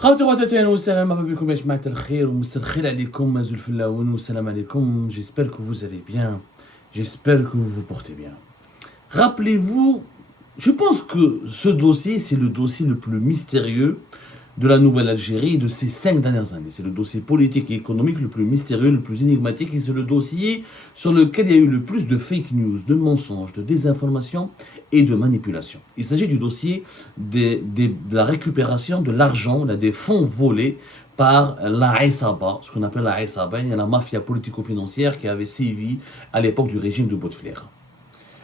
خواتي وخواتاتي والسلام مرحبا بكم يا جماعة الخير ومسا الخير عليكم مازال فلاون والسلام عليكم. J'espère que vous allez bien. J'espère que vous vous portez bien. Rappelez-vous, je pense que ce dossier, c'est le dossier le plus mystérieux de la Nouvelle-Algérie de ces 5 dernières années. C'est le dossier politique et économique le plus mystérieux, le plus énigmatique, et c'est le dossier sur lequel il y a eu le plus de fake news, de mensonges, de désinformation et de manipulation. Il s'agit du dossier de la récupération de l'argent, des fonds volés par la Aïsaba, ce qu'on appelle la Aïsaba, la mafia politico-financière qui avait sévi à l'époque du régime de Bouteflika.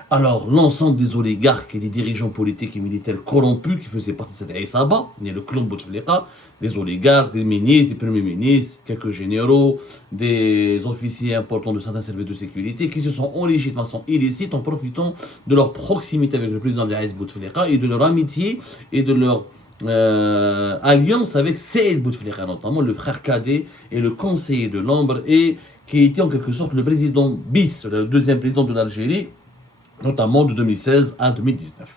Alors, l'ensemble des oligarques et des dirigeants politiques et militaires corrompus qui faisaient partie de cette Aïsaba, il y a le clan Bouteflika, des oligarques, des ministres, des premiers ministres, quelques généraux, des officiers importants de certains services de sécurité qui se sont enrichis de façon illicite en profitant de leur proximité avec le président de l'Aïs Bouteflika et de leur amitié et de leur alliance avec Saïd Bouteflika, notamment le frère cadet et le conseiller de l'Ambre, et qui était en quelque sorte le président bis, le deuxième président de l'Algérie, notamment de 2016 à 2019.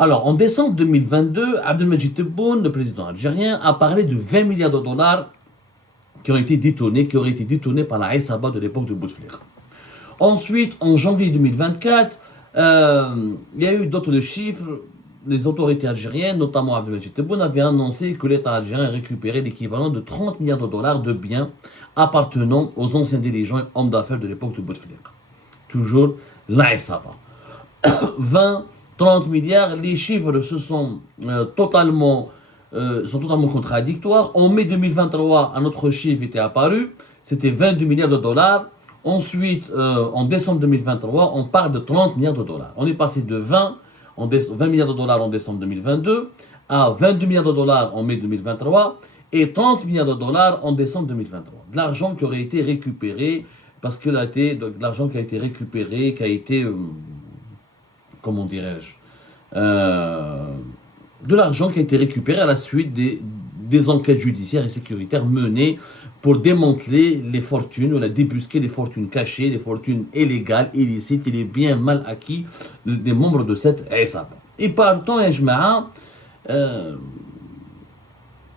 Alors, en décembre 2022, Abdelmadjid Tebboune, le président algérien, a parlé de 20 milliards de dollars qui auraient été détournés par la Aïsaba de l'époque de Bouteflika. Ensuite, en janvier 2024, il y a eu d'autres chiffres. Les autorités algériennes, notamment Abdelmadjid Tebboune, avaient annoncé que l'État algérien récupérait l'équivalent de 30 milliards de dollars de biens appartenant aux anciens dirigeants et hommes d'affaires de l'époque de Bouteflika. Toujours l'Aïsaba. 30 milliards, les chiffres sont totalement contradictoires. En mai 2023, un autre chiffre était apparu, c'était 22 milliards de dollars. Ensuite, en décembre 2023, on parle de 30 milliards de dollars. On est passé de 20 milliards de dollars en décembre 2022 à 22 milliards de dollars en mai 2023 et 30 milliards de dollars en décembre 2023. De l'argent qui aurait été récupéré, parce que de l'argent qui a été récupéré, qui a été, comment dirais-je, de l'argent qui a été récupéré à la suite des enquêtes judiciaires et sécuritaires menées pour démanteler les fortunes, ou débusquer les fortunes cachées, les fortunes illégales, illicites et les biens mal acquis des membres de cette Aïsaba. Et par le temps,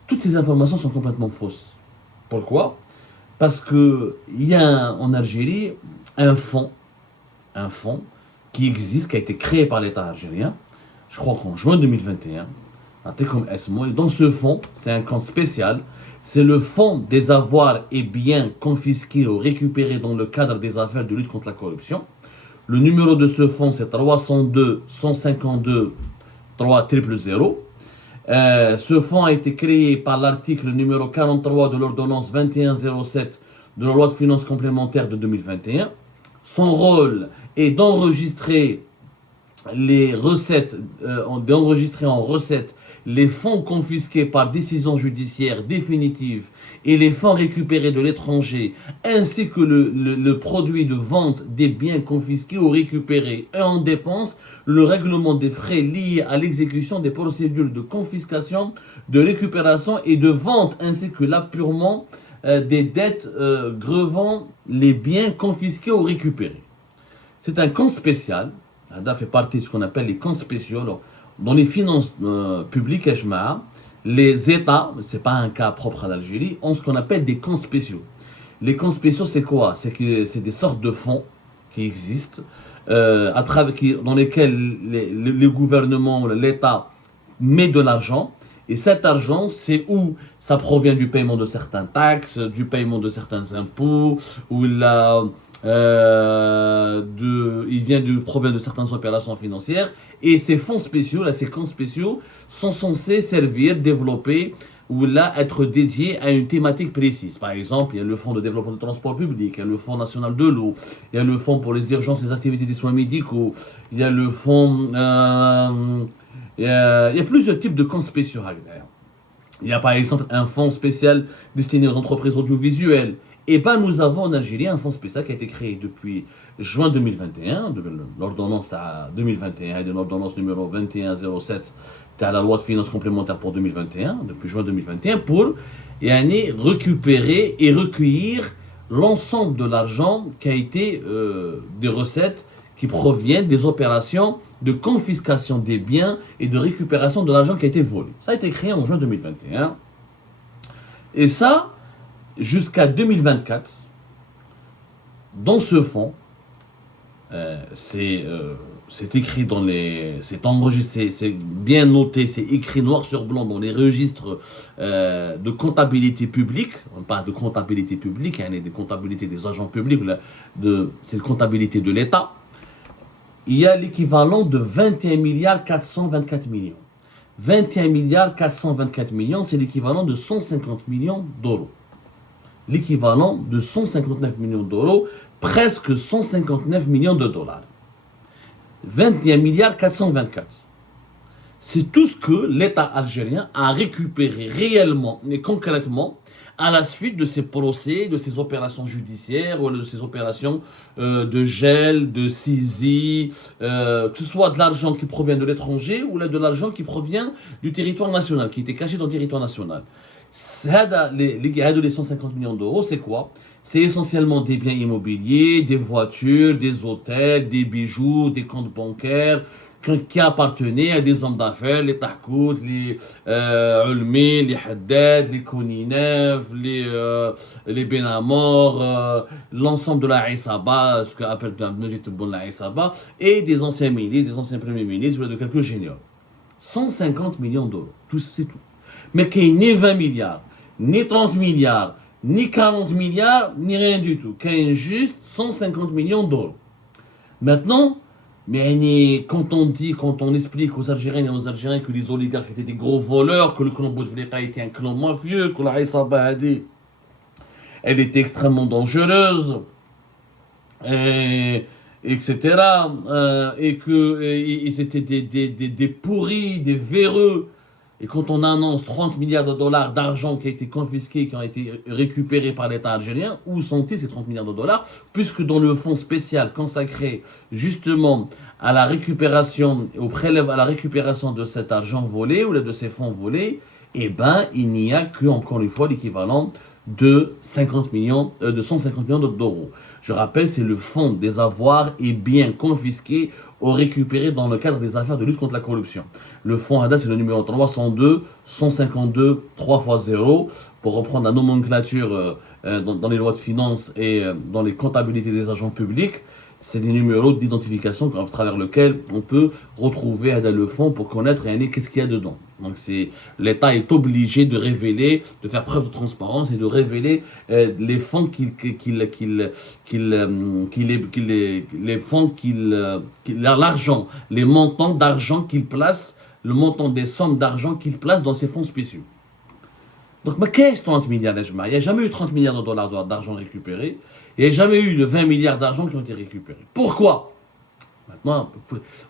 toutes ces informations sont complètement fausses. Pourquoi ? Parce qu'il y a en Algérie un fonds qui existe, qui a été créé par l'État algérien, je crois qu'en juin 2021, et dans ce fonds, c'est un compte spécial, c'est le fonds des avoirs et biens confisqués ou récupérés dans le cadre des affaires de lutte contre la corruption. Le numéro de ce fonds, c'est 302 152 3000. Ce fonds a été créé par l'article numéro 43 de l'ordonnance 2107 de la loi de finances complémentaire de 2021. Son rôle est d'enregistrer les recettes, en recettes les fonds confisqués par décision judiciaire définitive et les fonds récupérés de l'étranger, ainsi que le produit de vente des biens confisqués ou récupérés, et en dépense le règlement des frais liés à l'exécution des procédures de confiscation, de récupération et de vente, ainsi que l'appurement des dettes grevant les biens confisqués ou récupérés. C'est un compte spécial, ça fait partie de ce qu'on appelle les comptes spéciaux. Alors, dans les finances publiques, les États, ce n'est pas un cas propre à l'Algérie, ont ce qu'on appelle des comptes spéciaux. Les comptes spéciaux, c'est quoi ? C'est des sortes de fonds qui existent, dans lesquels le gouvernement ou l'État met de l'argent. Et cet argent, c'est où ça provient du paiement de certaines taxes, du paiement de certains impôts, ou provient de certaines opérations financières. Et ces fonds spéciaux, ces comptes spéciaux, sont censés servir, développer ou être dédiés à une thématique précise. Par exemple, il y a le fonds de développement du transport public, il y a le fonds national de l'eau, il y a le fonds pour les urgences et les activités des soins médicaux, il y a le fonds... il y a plusieurs types de comptes spéciaux. Il y a par exemple un fonds spécial destiné aux entreprises audiovisuelles. Et bien nous avons en Algérie un fonds spécial qui a été créé depuis juin 2021, de l'ordonnance 2021 et de l'ordonnance numéro 2107 à la loi de finances complémentaire pour 2021, depuis juin 2021, pour récupérer et recueillir l'ensemble de l'argent qui a été des recettes qui proviennent des opérations de confiscation des biens et de récupération de l'argent qui a été volé. Ça a été créé en juin 2021. Et ça, jusqu'à 2024, dans ce fonds, c'est écrit dans les... C'est enregistré, c'est bien noté, c'est écrit noir sur blanc dans les registres de comptabilité publique. On parle de comptabilité publique, hein, des comptabilités des agents publics, c'est la comptabilité de l'État. Il y a l'équivalent de 21 milliards 424 millions. 21 milliards 424 millions, c'est l'équivalent de 150 millions d'euros. L'équivalent de 159 millions d'euros, presque 159 millions de dollars. 21 milliards 424. C'est tout ce que l'État algérien a récupéré réellement et concrètement à la suite de ces procès, de ces opérations judiciaires ou de ces opérations de gel, de saisie, que ce soit de l'argent qui provient de l'étranger ou de l'argent qui provient du territoire national, qui était caché dans le territoire national. Les 150 millions d'euros, c'est quoi? C'est essentiellement des biens immobiliers, des voitures, des hôtels, des bijoux, des comptes bancaires qui appartenaient à des hommes d'affaires, les Tahkout, les Ulmi, les Haddad, les Kouninef, les Benamor, l'ensemble de la Isaba, ce qu'appelle la Isaba, et des anciens ministres, des anciens premiers ministres, de quelques généraux. 150 millions d'euros, c'est tout. Mais qu'il n'y ait ni 20 milliards, ni 30 milliards, ni 40 milliards, ni rien du tout. Qu'il y ait juste 150 millions d'euros. Maintenant, mais quand on explique aux Algériennes et aux Algériens que les oligarques étaient des gros voleurs, que le clan Bouteflika était un clan mafieux, que la Isaba elle était extrêmement dangereuse, etc. Et qu'ils étaient des pourris, des véreux. Et quand on annonce 30 milliards de dollars d'argent qui a été confisqué, qui ont été récupérés par l'État algérien, où sont-ils ces 30 milliards de dollars? Puisque dans le fonds spécial consacré justement à la récupération, à la récupération de cet argent volé ou de ces fonds volés, eh ben, il n'y a que, encore une fois, l'équivalent de 150 millions d'euros. Je rappelle, c'est le fonds des avoirs et biens confisqués ou récupérés dans le cadre des affaires de lutte contre la corruption. Le fonds HADA, c'est le numéro 302 152 3x0 pour reprendre la nomenclature dans les lois de finances et dans les comptabilités des agents publics. C'est des numéros d'identification à travers lesquels on peut retrouver le fonds pour connaître qu'est-ce qu'il y a dedans. Donc l'État est obligé de révéler, de faire preuve de transparence et de révéler les fonds l'argent, les montants d'argent qu'il place, le montant des sommes d'argent qu'il place dans ces fonds spéciaux. Donc, mais qu'est-ce 30 milliards d'euros? Il n'y a jamais eu 30 milliards de dollars d'argent récupéré. Il n'y a jamais eu de 20 milliards d'argent qui ont été récupérés. Pourquoi? Maintenant,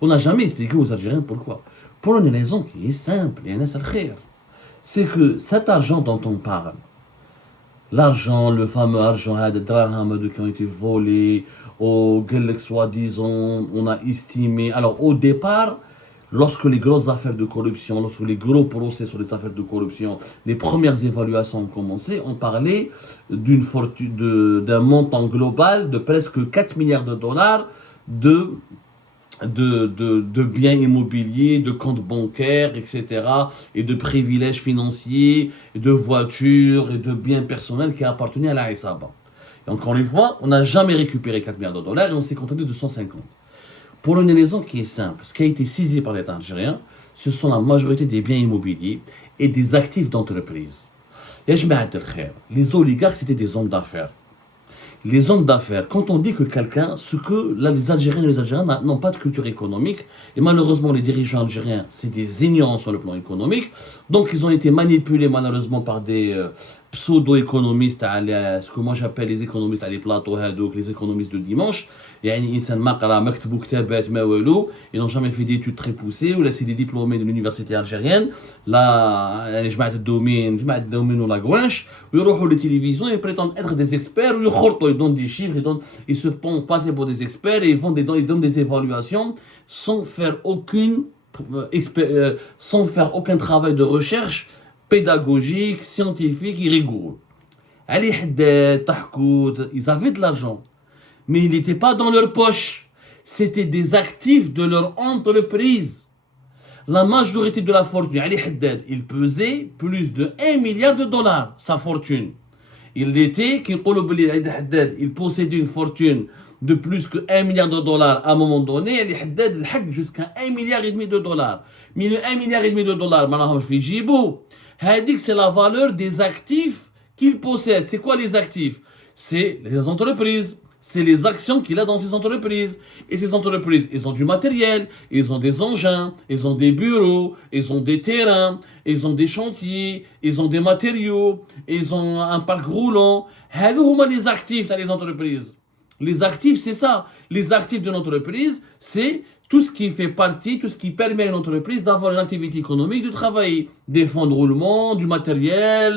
on n'a jamais expliqué aux Algériens pourquoi. Pour une raison qui est simple, c'est que cet argent dont on parle, l'argent, le fameux argent de dirhams qui ont été volés, au soi-disant, on a estimé. Alors, au départ, lorsque les grosses affaires de corruption, lorsque les gros procès sur les affaires de corruption, les premières évaluations ont commencé, on parlait d'un montant global de presque 4 milliards de dollars de biens immobiliers, de comptes bancaires, etc., et de privilèges financiers, et de voitures, et de biens personnels qui appartenaient à la Isaba. Et encore une fois, on n'a jamais récupéré 4 milliards de dollars et on s'est contenté de 150. Pour une raison qui est simple, ce qui a été saisi par l'État algérien, ce sont la majorité des biens immobiliers et des actifs d'entreprise. Les oligarques, c'était des hommes d'affaires. Les hommes d'affaires, quand on dit que quelqu'un, les Algériens et les Algériens n'ont pas de culture économique, et malheureusement les dirigeants algériens, c'est des ignorants sur le plan économique, donc ils ont été manipulés malheureusement par des pseudo-économistes, ce que moi j'appelle les économistes à les plateaux, les économistes de dimanche. Ils n'ont jamais fait d'études très poussées, ou là c'est des diplômés de l'université algérienne, là, ils vont les télévisions, ils prétendent être des experts, ils donnent des chiffres, ils se font passer pour des experts, et ils donnent des évaluations sans faire aucun travail de recherche pédagogique, scientifique et rigoureux. Ils avaient de l'argent, mais il n'était pas dans leur poche. C'était des actifs de leur entreprise. La majorité de la fortune, Ali Haddad, il pesait plus de 1 milliard de dollars, sa fortune. Il était, il possédait une fortune de plus que 1 milliard de dollars à un moment donné. Ali Haddad, il jusqu'à 1 milliard et demi de dollars. Mais le 1 milliard et demi de dollars, c'est la valeur des actifs qu'il possède. C'est quoi les actifs? C'est les entreprises. C'est les actions qu'il a dans ces entreprises. Et ces entreprises, ils ont du matériel, ils ont des engins, ils ont des bureaux, ils ont des terrains, ils ont des chantiers, ils ont des matériaux, ils ont un parc roulant. Les actifs dans les entreprises. Les actifs, c'est ça. Les actifs de l'entreprise, c'est tout ce qui fait partie, tout ce qui permet à une entreprise d'avoir une activité économique, de travailler. Des fonds de roulement, du matériel,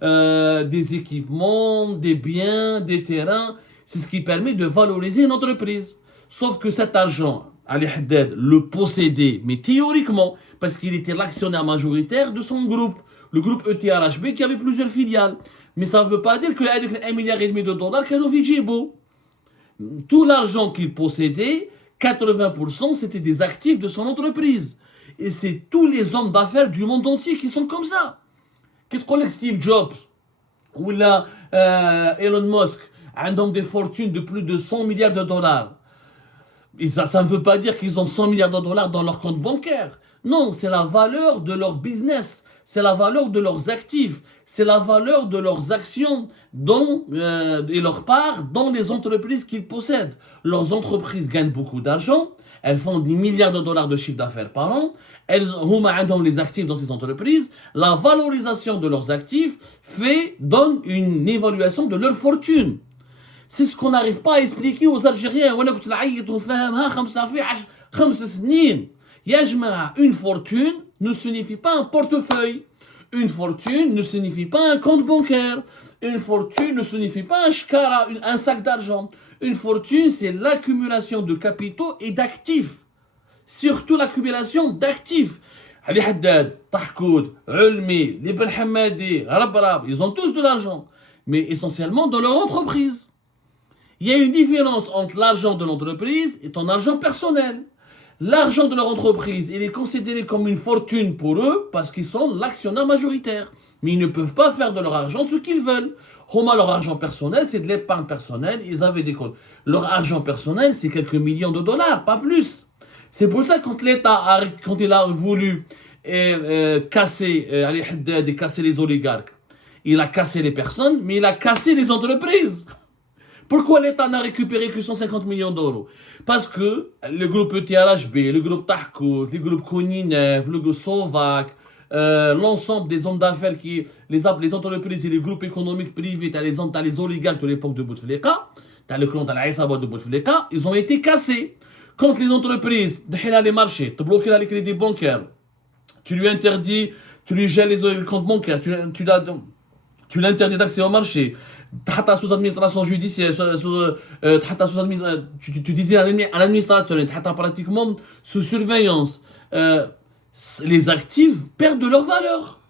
des équipements, des biens, des terrains. C'est ce qui permet de valoriser une entreprise. Sauf que cet argent, Ali Haddad le possédait, mais théoriquement, parce qu'il était l'actionnaire majoritaire de son groupe, le groupe ETRHB qui avait plusieurs filiales. Mais ça ne veut pas dire qu'avec 1,5 milliard de dollars, qu'il y a tout l'argent qu'il possédait, 80% c'était des actifs de son entreprise. Et c'est tous les hommes d'affaires du monde entier qui sont comme ça. Qu'est-ce qu'on Steve Jobs ou là, Elon Musk ont des fortunes de plus de 100 milliards de dollars. Et ça ne veut pas dire qu'ils ont 100 milliards de dollars dans leur compte bancaire. Non, c'est la valeur de leur business. C'est la valeur de leurs actifs. C'est la valeur de leurs actions et leur part dans les entreprises qu'ils possèdent. Leurs entreprises gagnent beaucoup d'argent. Elles font 10 milliards de dollars de chiffre d'affaires par an. Elles ont les actifs dans ces entreprises. La valorisation de leurs actifs donne une évaluation de leur fortune. C'est ce qu'on n'arrive pas à expliquer aux Algériens. Une fortune ne signifie pas un portefeuille. Une fortune ne signifie pas un compte bancaire. Une fortune ne signifie pas un shkara, un sac d'argent. Une fortune, c'est l'accumulation de capitaux et d'actifs. Surtout l'accumulation d'actifs. Ali Haddad, Tahkoud, Ulmi, Ibn Hamadi, Rabrab, ils ont tous de l'argent. Mais essentiellement dans leur entreprise. Il y a une différence entre l'argent de l'entreprise et ton argent personnel. L'argent de leur entreprise, il est considéré comme une fortune pour eux parce qu'ils sont l'actionnaire majoritaire. Mais ils ne peuvent pas faire de leur argent ce qu'ils veulent. Leur argent personnel, c'est de l'épargne personnelle. Ils avaient des comptes. Leur argent personnel, c'est quelques millions de dollars, pas plus. C'est pour ça que quand l'État, quand il a voulu casser Ali Haddad et casser les oligarques, il a cassé les personnes, mais il a cassé les entreprises. Pourquoi l'État n'a récupéré que 150 millions d'euros? Parce que le groupe ETRHB, le groupe Tahkout, le groupe Koninev, le groupe Sovac, l'ensemble des hommes d'affaires, les entreprises et les groupes économiques privés, t'as les oligarques de l'époque de Bouteflika, t'as le clan d'Al-Aïsaba de Bouteflika, ils ont été cassés. Quand les entreprises, les marchés, te bloquent les crédits bancaires, tu lui interdis, tu lui gèles les comptes bancaires, tu l'interdis d'accès au marché. Sous administration judiciaire, tu disais à l'administrateur, pratiquement sous surveillance. Les actifs perdent de leur valeur.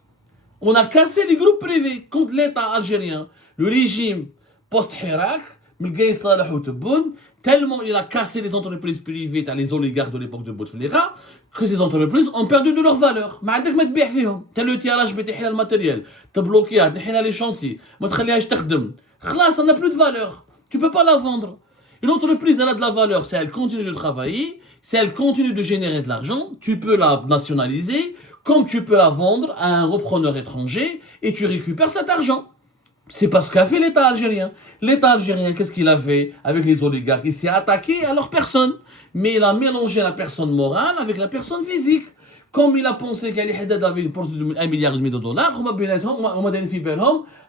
On a cassé les groupes privés contre l'État algérien. Le régime post-Hirak, Milgaï Salah Tebboune, tellement il a cassé les entreprises privées, les oligarques de l'époque de Bouteflika, que ces entreprises ont perdu de leur valeur. ما عندك ما تبيع فيهم. T'as le tirage, تحينا الماتériel, t'as bloqué, تحينا les chantiers, ما تخليهاش تخدم. خلاص, ça n'a plus de valeur. Tu peux pas la vendre. Une entreprise, elle a de la valeur si elle continue de travailler, si elle continue de générer de l'argent, tu peux la nationaliser, comme tu peux la vendre à un repreneur étranger et tu récupères cet argent. C'est pas ce qu'a fait l'État algérien. L'État algérien, qu'est-ce qu'il a fait avec les oligarques? Il s'est attaqué à leur personne. Mais il a mélangé la personne morale avec la personne physique. Comme il a pensé qu'Ali Haddad avait une portion de 1,5 milliard de dollars,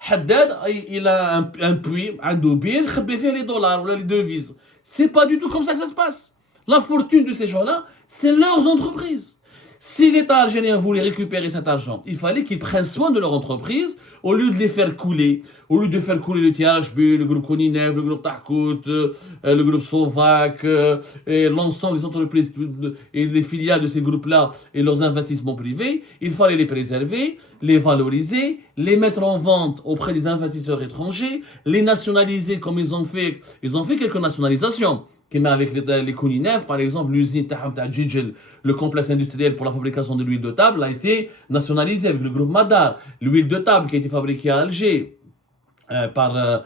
Haddad, il a un puits, un dobine, il fait les dollars ou les devises. C'est pas du tout comme ça que ça se passe. La fortune de ces gens-là, c'est leurs entreprises. Si l'État algérien voulait récupérer cet argent, il fallait qu'ils prennent soin de leur entreprise au lieu de les faire couler. Au lieu de faire couler le THB, le groupe Koninev, le groupe Tahkout, le groupe Sovac, et l'ensemble des entreprises et les filiales de ces groupes-là et leurs investissements privés, il fallait les préserver, les valoriser, les mettre en vente auprès des investisseurs étrangers, les nationaliser comme ils ont fait quelques nationalisations. qui met avec les Kouninef, par exemple, l'usine de Djidjel, le complexe industriel pour la fabrication de l'huile de table, a été nationalisé avec le groupe Madar. L'huile de table qui a été fabriquée à Alger par,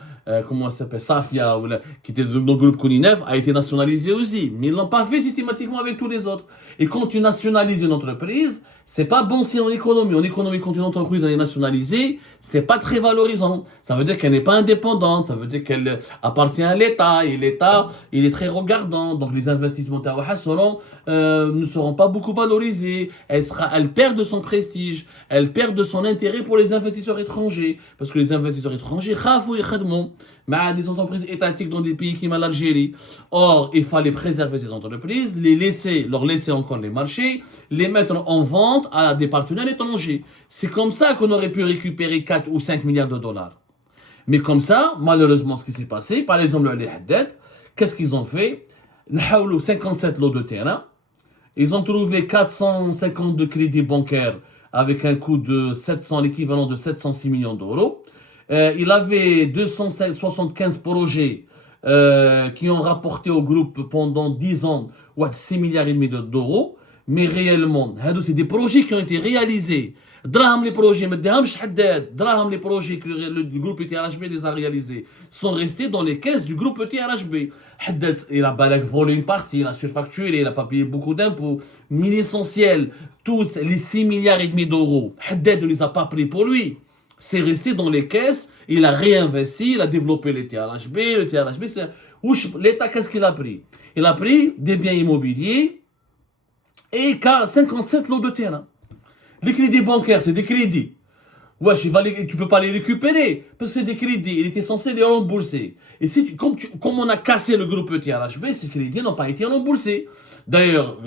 comment ça s'appelle, Safia, qui était dans le groupe Kouninef, a été nationalisée aussi. Mais ils ne l'ont pas fait systématiquement avec tous les autres. Et quand tu nationalises une entreprise, c'est pas bon signe en économie. En économie, quand une entreprise est nationalisée, c'est pas très valorisant. Ça veut dire qu'elle n'est pas indépendante, ça veut dire qu'elle appartient à l'État, et l'État, il est très regardant. Donc les investissements ne seront pas beaucoup valorisés. Elle perd de son prestige, elle perd de son intérêt pour les investisseurs étrangers. Parce que les investisseurs étrangers, des entreprises étatiques dans des pays comme l'Algérie. Or, il fallait préserver ces entreprises, leur laisser encore les marchés, les mettre en vente à des partenaires étrangers. C'est comme ça qu'on aurait pu récupérer 4 ou 5 milliards de dollars. Mais comme ça, malheureusement, ce qui s'est passé, par exemple, les Haddad, qu'est-ce qu'ils ont fait? 57 lots de terrain. Ils ont trouvé 452 crédits bancaires avec un coût de l'équivalent de 706 millions d'euros. Il avait 275 projets qui ont rapporté au groupe pendant 10 ans 6 milliards et demi d'euros. Mais réellement, c'est des projets qui ont été réalisés. Les projets que le groupe ETRHB les a réalisés sont restés dans les caisses du groupe ETRHB. Il a volé une partie, il a surfacturé, il n'a pas payé beaucoup d'impôts. Mais l'essentiel, tous les 6 milliards et demi d'euros, Haddad ne les a pas pris pour lui. C'est resté dans les caisses, il a réinvesti, il a développé le TRHB. L'État, qu'est-ce qu'il a pris? Il a pris des biens immobiliers et 57 lots de terrain. Les crédits bancaires, c'est des crédits. Wesh, tu peux pas les récupérer, parce que c'est des crédits, il était censé les rembourser. Et comme on a cassé le groupe TRHB, ces crédits n'ont pas été remboursés. D'ailleurs,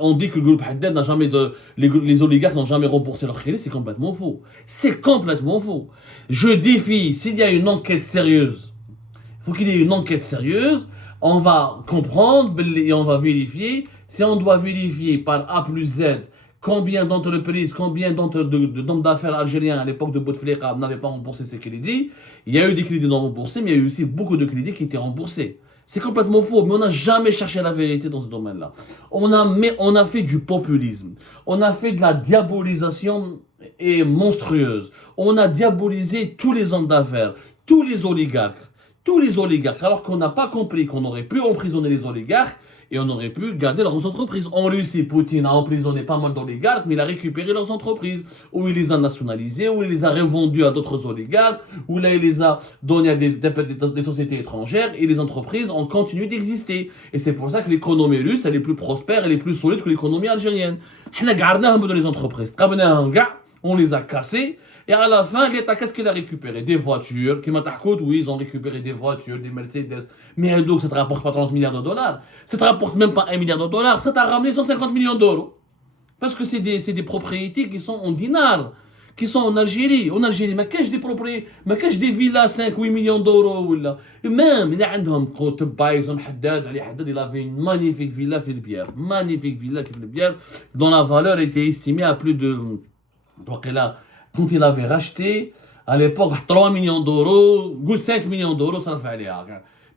on dit que le groupe Haddad n'a jamais les oligarques n'ont jamais remboursé leurs crédits, c'est complètement faux. C'est complètement faux. Je défie, s'il y a une enquête sérieuse, il faut qu'il y ait une enquête sérieuse, on va comprendre et on va vérifier. Si on doit vérifier par A plus Z combien d'entreprises, combien d'hommes d'affaires algériens à l'époque de Bouteflika n'avaient pas remboursé ces crédits, il y a eu des crédits non remboursés, mais il y a eu aussi beaucoup de crédits qui étaient remboursés. C'est complètement faux, mais on n'a jamais cherché la vérité dans ce domaine-là. On a fait du populisme, on a fait de la diabolisation monstrueuse. On a diabolisé tous les hommes d'affaires, tous les oligarques, alors qu'on n'a pas compris qu'on aurait pu emprisonner les oligarques et on aurait pu garder leurs entreprises. En Russie, Poutine a emprisonné pas mal d'oligarques, mais il a récupéré leurs entreprises, ou il les a nationalisées, ou il les a revendues à d'autres oligarques, ou là il les a données à des sociétés étrangères, et les entreprises ont continué d'exister. Et c'est pour ça que l'économie russe, elle est plus prospère, elle est plus solide que l'économie algérienne. Les entreprises, on les a cassées, et à la fin, l'État, qu'est-ce qu'il a récupéré? Des voitures, qui oui, ils ont récupéré des voitures, des Mercedes. Mais donc, ça te rapporte pas 30 milliards de dollars. Ça te rapporte même pas 1 milliard de dollars. Ça t'a ramené 150 millions d'euros. Parce que c'est des propriétés qui sont en dinars, qui sont en Algérie. En Algérie, mais qu'est-ce des propriétés, mais qu'est-ce des villas 5 8 millions d'euros là. Et même, il y a Haddad, il avait une magnifique villa في البيار. Magnifique villa في البيار, dont la valeur était estimée à plus de... Donc là, quand il avait racheté, à l'époque, 3 millions d'euros, 5 millions d'euros, ça fait aller.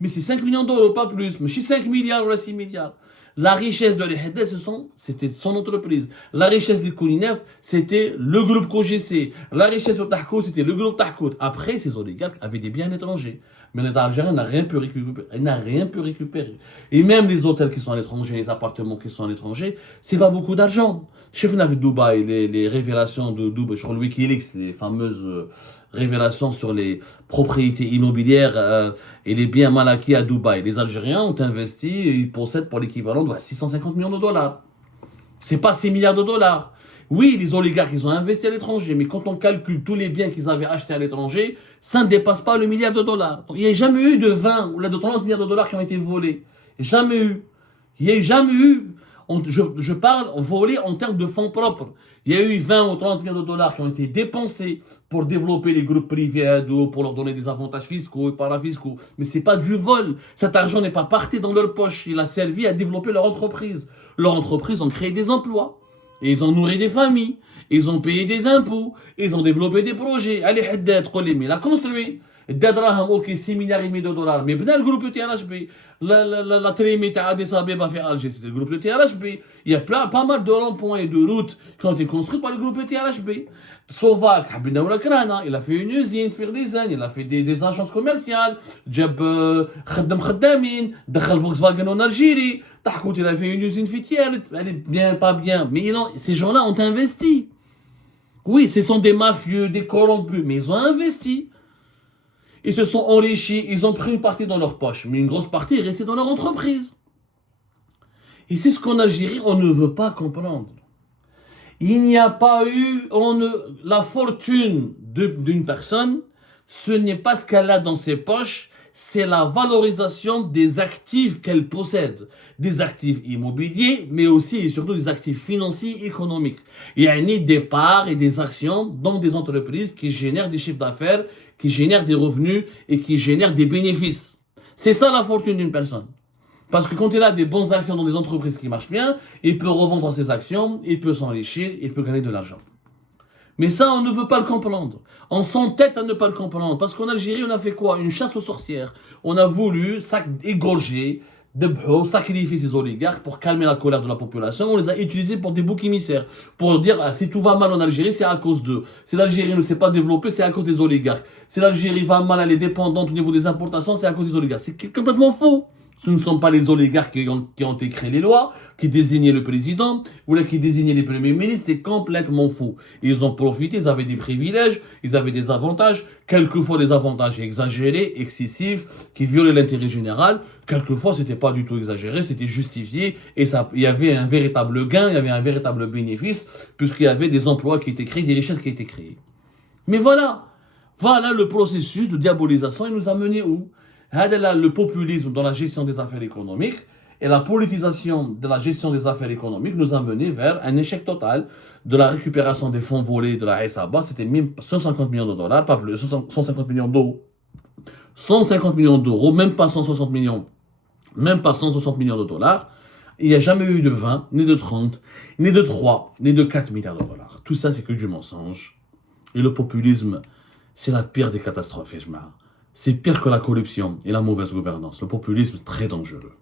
Mais c'est 5 millions d'euros, pas plus. Mais c'est 5 milliards ou 6 milliards. La richesse de l'Haddad, c'était son entreprise. La richesse des Kouninef, c'était le groupe KOGC. La richesse de Tahko, c'était le groupe Tahkout. Après, ces oligarques avaient des biens étrangers. Mais l'État algérien n'a rien pu récupérer. Et même les hôtels qui sont à l'étranger, les appartements qui sont à l'étranger, c'est pas beaucoup d'argent. Chef de Dubaï, les révélations de Dubaï, sur le Wikileaks, les fameuses révélations sur les propriétés immobilières et les biens mal acquis à Dubaï. Les Algériens ont investi et ils possèdent pour l'équivalent de 650 millions de dollars. C'est pas 6 milliards de dollars. Oui, les oligarques, ils ont investi à l'étranger, mais quand on calcule tous les biens qu'ils avaient achetés à l'étranger, ça ne dépasse pas le milliard de dollars. Donc, il n'y a jamais eu de 20 ou de 30 milliards de dollars qui ont été volés. Jamais eu. Il n'y a jamais eu. Je parle volé en termes de fonds propres. Il y a eu 20 ou 30 milliards de dollars qui ont été dépensés pour développer les groupes privés ou pour leur donner des avantages fiscaux et parafiscaux. Mais ce n'est pas du vol. Cet argent n'est pas parti dans leur poche. Il a servi à développer leur entreprise. Leur entreprise ont créé des emplois. Et ils ont nourri des familles. Ils ont payé des impôts. Ils ont développé des projets. Allez, Haddad, il a construit. دراهم اوكي 6 مليار et demi de dollars mais بدا الجروب تي ار اش بي لا تريمي تاع اديس ابيبا في الجي سيتي الجروب تي ار اش بي il y a pas mal de ronds-points et de routes qui ont été construits par le groupe TRHB. Slovaque حب يدور كرانا il a fait une usine في غليزان il a fait des agences commerciales جاب خدم خدامين دخل فولكس فاجن en Algérie تحكوت il a fait une usine في تيالت elle est bien pas bien mais ces gens-là ont investi. Oui, ce sont des mafieux, des corrompus, mais ils ont investi. Ils se sont enrichis, ils ont pris une partie dans leur poche, mais une grosse partie est restée dans leur entreprise. Et c'est ce qu'en Algérie, on ne veut pas comprendre. Il n'y a pas eu la fortune d'une personne, ce n'est pas ce qu'elle a dans ses poches, c'est la valorisation des actifs qu'elle possède. Des actifs immobiliers, mais aussi et surtout des actifs financiers et économiques. Il y a des parts et des actions dans des entreprises qui génèrent des chiffres d'affaires, qui génèrent des revenus et qui génèrent des bénéfices. C'est ça la fortune d'une personne. Parce que quand il a des bonnes actions dans des entreprises qui marchent bien, il peut revendre ses actions, il peut s'enrichir, il peut gagner de l'argent. Mais ça, on ne veut pas le comprendre. On s'entête à ne pas le comprendre. Parce qu'en Algérie, on a fait quoi? Une chasse aux sorcières. On a voulu égorger, sacrifier ces oligarques pour calmer la colère de la population. On les a utilisés pour des boucs émissaires. Pour dire, si tout va mal en Algérie, c'est à cause d'eux. Si l'Algérie ne s'est pas développée, c'est à cause des oligarques. Si l'Algérie va mal, elle est dépendante au niveau des importations, c'est à cause des oligarques. C'est complètement faux. Ce ne sont pas les oligarques qui ont écrit les lois, qui désignaient le président, ou là qui désignaient les premiers ministres, c'est complètement faux. Ils ont profité, ils avaient des privilèges, ils avaient des avantages, quelquefois des avantages exagérés, excessifs, qui violaient l'intérêt général, quelquefois c'était pas du tout exagéré, c'était justifié, et il y avait un véritable gain, il y avait un véritable bénéfice, puisqu'il y avait des emplois qui étaient créés, des richesses qui étaient créées. Mais voilà le processus de diabolisation, il nous a mené où? Le populisme dans la gestion des affaires économiques et la politisation de la gestion des affaires économiques nous a mené vers un échec total de la récupération des fonds volés de la SABA. C'était 150 millions de dollars, pas plus, 150 millions d'euros. 150 millions d'euros, même pas 160 millions, même pas 160 millions de dollars. Il n'y a jamais eu de 20, ni de 30, ni de 3, ni de 4 milliards de dollars. Tout ça, c'est que du mensonge. Et le populisme, c'est la pire des catastrophes, Ejma. C'est pire que la corruption et la mauvaise gouvernance. Le populisme est très dangereux.